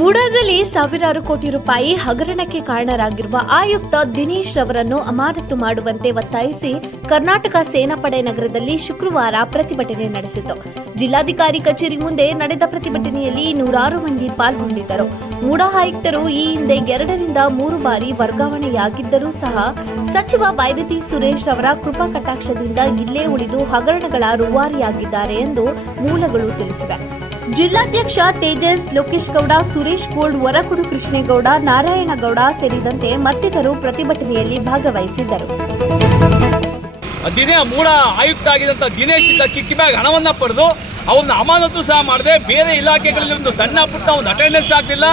ಮೂಡಾದಲ್ಲಿ ಸಾವಿರಾರು ಕೋಟಿ ರೂಪಾಯಿ ಹಗರಣಕ್ಕೆ ಕಾರಣರಾಗಿರುವ ಆಯುಕ್ತ ದಿನೇಶ್ ರವರನ್ನು ಅಮಾನತು ಮಾಡುವಂತೆ ಒತ್ತಾಯಿಸಿ ಕರ್ನಾಟಕ ಸೇನಾಪಡೆ ನಗರದಲ್ಲಿ ಶುಕ್ರವಾರ ಪ್ರತಿಭಟನೆ ನಡೆಸಿತು. ಜಿಲ್ಲಾಧಿಕಾರಿ ಕಚೇರಿ ಮುಂದೆ ನಡೆದ ಪ್ರತಿಭಟನೆಯಲ್ಲಿ ನೂರಾರು ಮಂದಿ ಪಾಲ್ಗೊಂಡಿದ್ದರು. ಮೂಡಾ ಆಯುಕ್ತರು ಈ ಹಿಂದೆ 2 ರಿಂದ 3 ಬಾರಿ ವರ್ಗಾವಣೆಯಾಗಿದ್ದರೂ ಸಹ ಸಚಿವ ಬೈರತಿ ಸುರೇಶ್ ರವರ ಕೃಪಾ ಕಟಾಕ್ಷದಿಂದ ಇಲ್ಲೇ ಉಳಿದು ಹಗರಣಗಳ ರೂವಾರಿಯಾಗಿದ್ದಾರೆ ಎಂದು ಮೂಲಗಳು ತಿಳಿಸಿವೆ. ಜಿಲ್ಲಾಧ್ಯಕ್ಷ ತೇಜಸ್, ಲೋಕೇಶ್ ಗೌಡ, ಸುರೇಶ್ ಗೋಲ್ಡ್, ವರಕುಡು ಕೃಷ್ಣೇಗೌಡ, ನಾರಾಯಣಗೌಡ ಸೇರಿದಂತೆ ಮತ್ತಿತರರು ಪ್ರತಿಭಟನೆಯಲ್ಲಿ ಭಾಗವಹಿಸಿದ್ದರು. ಮೂಡ ಆಯುಕ್ತ ಆಗಿದ್ದಂಥ ದಿನೇಶ್ ಇಂದ ಕಿಕ್ ಬ್ಯಾಗ್ ಹಣವನ್ನ ಪಡೆದು ಅವ್ರನ್ನ ಅಮಾನತು ಸಹ ಮಾಡದೆ ಬೇರೆ ಇಲಾಖೆಗಳಲ್ಲಿ ಒಂದು ಸಣ್ಣ ಪುಟ್ಟ ಒಂದು ಅಟೆಂಡೆನ್ಸ್ ಆಗಲಿಲ್ಲ,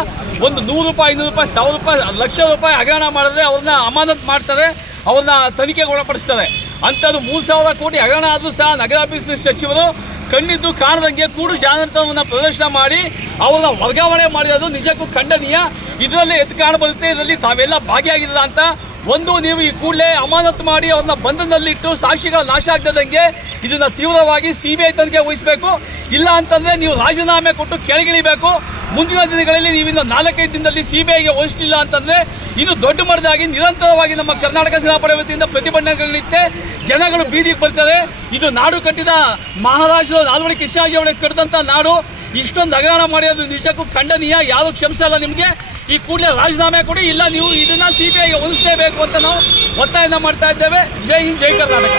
ಒಂದು 100 ರೂಪಾಯಿ, 200 ರೂಪಾಯಿ, 1000 ರೂಪಾಯಿ, ಲಕ್ಷ ರೂಪಾಯಿ ಹಗರಣ ಮಾಡಿದ್ರೆ ಅವ್ರನ್ನ ಅಮಾನತು ಮಾಡ್ತಾರೆ, ಅವ್ರನ್ನ ತನಿಖೆಗೆ ಒಳಪಡಿಸ್ತಾರೆ. ಅಂಥದ್ದು 3000 ಕೋಟಿ ಹಗರಣ ಆದರೂ ಸಹ ನಗರಾಭಿವೃದ್ಧಿ ಸಚಿವರು ಕಣ್ಣಿದ್ದು ಕಾಣದಂಗೆ ಕೂಡು ಜಾಣತನವನ್ನು ಪ್ರದರ್ಶನ ಮಾಡಿ ಅವ್ರನ್ನ ವರ್ಗಾವಣೆ ಮಾಡಿರೋದು ನಿಜಕ್ಕೂ ಖಂಡನೀಯ. ಇದರಲ್ಲಿ ಎದ್ದು ಕಾಣ ಬರುತ್ತೆ, ಇದರಲ್ಲಿ ತಾವೆಲ್ಲ ಭಾಗಿಯಾಗಿಲ್ಲ ಅಂತ ನೀವು ಈ ಕೂಡಲೇ ಅಮಾನತು ಮಾಡಿ ಅವ್ರನ್ನ ಬಂಧನದಲ್ಲಿಟ್ಟು ಸಾಕ್ಷಿಗಳ ನಾಶ ಆಗದಂಗೆ ಇದನ್ನು ತೀವ್ರವಾಗಿ CBI ತನಿಖೆ ವಹಿಸಬೇಕು. ಇಲ್ಲ ಅಂತಂದರೆ ನೀವು ರಾಜೀನಾಮೆ ಕೊಟ್ಟು ಕೆಳಗಿಳಿಬೇಕು. ಮುಂದಿನ ದಿನಗಳಲ್ಲಿ ನೀವಿನ್ನು 4-5 ದಿನದಲ್ಲಿ CBIಗೆ ವಹಿಸಲಿಲ್ಲ ಅಂತಂದರೆ ಇದು ದೊಡ್ಡ ಮಟ್ಟದಾಗಿ ನಿರಂತರವಾಗಿ ನಮ್ಮ ಕರ್ನಾಟಕ ಸೇನಾಪಡೆ ವತಿಯಿಂದ ಪ್ರತಿಭಟನೆಗಳಿರುತ್ತೆ. ಜನಗಳು ಬೀದಿಗೆ ಬರ್ತಾರೆ. ಇದು ನಾಡು ಕಟ್ಟಿದ ಮಹಾರಾಷ್ಟ್ರದ ನಾಲ್ವಡಿ ಕೃಷ್ಣಾಜಿ ಅವರಿಗೆ ಕಟ್ಟಿದಂಥ ನಾಡು. ಇಷ್ಟೊಂದು ಹಗರಣ ಮಾಡಿರೋದು ನಿಜಕ್ಕೂ ಖಂಡನೀಯ. ಯಾರು ಕ್ಷಮಿಸಲ್ಲ ನಿಮಗೆ. ಈ ಕೂಡಲೇ ರಾಜೀನಾಮೆ ಕೊಡಿ, ಇಲ್ಲ ನೀವು ಇದನ್ನು CBIಗೆ ಹೊಂದಿಸಲೇಬೇಕು ಅಂತ ನಾವು ಒತ್ತಾಯನ ಮಾಡ್ತಾ ಇದ್ದೇವೆ. ಜೈ ಹಿಂದ್, ಜೈ ಕರ್ನಾಟಕ.